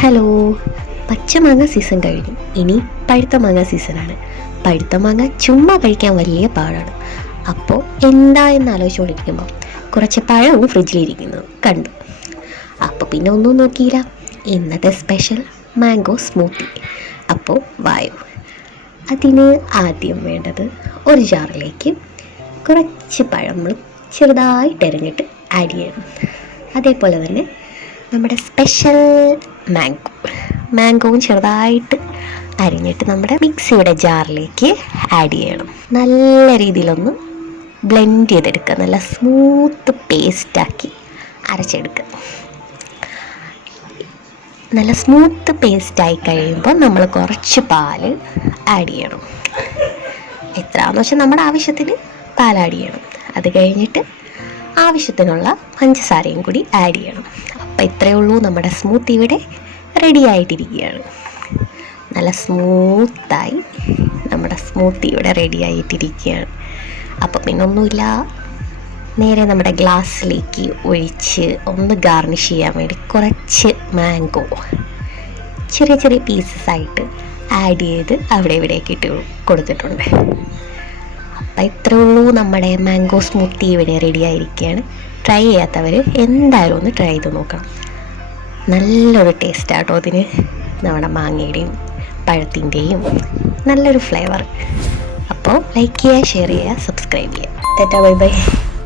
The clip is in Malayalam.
ഹലോ, പച്ചമാങ്ങ സീസൺ കഴിഞ്ഞു. ഇനി പഴുത്ത മാങ്ങ സീസണാണ്. പഴുത്ത മാങ്ങ ചുമ്മാ കഴിക്കാൻ വലിയ പാടാണ്. അപ്പോൾ എന്താ എന്ന് ആലോചിച്ചുകൊണ്ടിരിക്കുമ്പോൾ കുറച്ച് പഴവും ഫ്രിഡ്ജിലിരിക്കുന്നത് കണ്ടു. അപ്പോൾ പിന്നെ ഒന്നും നോക്കിയില്ല, ഇന്നത്തെ സ്പെഷ്യൽ മാംഗോ സ്മൂത്തി. അപ്പോൾ വായു. അതിന് ആദ്യം വേണ്ടത് ഒരു ജാറിലേക്ക് കുറച്ച് പഴം നമ്മൾ ചെറുതായിട്ട് അരിഞ്ഞിട്ട് ആഡ് ചെയ്യണം. അതേപോലെ തന്നെ നമ്മുടെ സ്പെഷ്യൽ മാംഗോവും ചെറുതായിട്ട് അരിഞ്ഞിട്ട് നമ്മുടെ മിക്സിയുടെ ജാറിലേക്ക് ആഡ് ചെയ്യണം. നല്ല രീതിയിലൊന്ന് ബ്ലെൻഡ് ചെയ്തെടുക്കുക, നല്ല സ്മൂത്ത് പേസ്റ്റാക്കി അരച്ചെടുക്കുക. നല്ല സ്മൂത്ത് പേസ്റ്റായി കഴിയുമ്പോൾ നമ്മൾ കുറച്ച് പാല് ആഡ് ചെയ്യണം. എത്രയാണെന്ന് വെച്ചാൽ നമ്മുടെ ആവശ്യത്തിന് പാൽ ആഡ് ചെയ്യണം. അത് കഴിഞ്ഞിട്ട് ആവശ്യത്തിനുള്ള പഞ്ചസാരയും കൂടി ആഡ് ചെയ്യണം. അപ്പോൾ ഇത്രയേ ഉള്ളൂ, നമ്മുടെ സ്മൂത്തി ഇവിടെ റെഡി ആയിട്ടിരിക്കുകയാണ്. നല്ല സ്മൂത്തായി നമ്മുടെ സ്മൂത്തി ഇവിടെ റെഡി ആയിട്ടിരിക്കുകയാണ്. അപ്പോൾ പിന്നെ ഒന്നുമില്ല, നേരെ നമ്മുടെ ഗ്ലാസ്സിലേക്ക് ഒഴിച്ച് ഒന്ന് ഗാർണിഷ് ചെയ്യാൻ വേണ്ടി കുറച്ച് മാംഗോ ചെറിയ ചെറിയ പീസസ് ആയിട്ട് ആഡ് ചെയ്ത് അവിടെ ഇവിടെയൊക്കെ ഇട്ട് കൊടുത്തിട്ടുണ്ട്. അപ്പം ഇത്രേ ഉള്ളൂ, നമ്മുടെ മാംഗോ സ്മൂത്തി ഇവിടെ റെഡി ആയിരിക്കുകയാണ്. ട്രൈ ചെയ്യാത്തവർ എന്തായാലും ഒന്ന് ട്രൈ ചെയ്ത് നോക്കണം. നല്ലൊരു ടേസ്റ്റാട്ടോ അതിന്. നമ്മുടെ മാങ്ങയുടെയും പഴത്തിൻ്റെയും നല്ലൊരു ഫ്ലേവർ. അപ്പോൾ ലൈക്ക് ചെയ്യുക, ഷെയർ ചെയ്യുക, സബ്സ്ക്രൈബ് ചെയ്യുക. Tata, bye bye.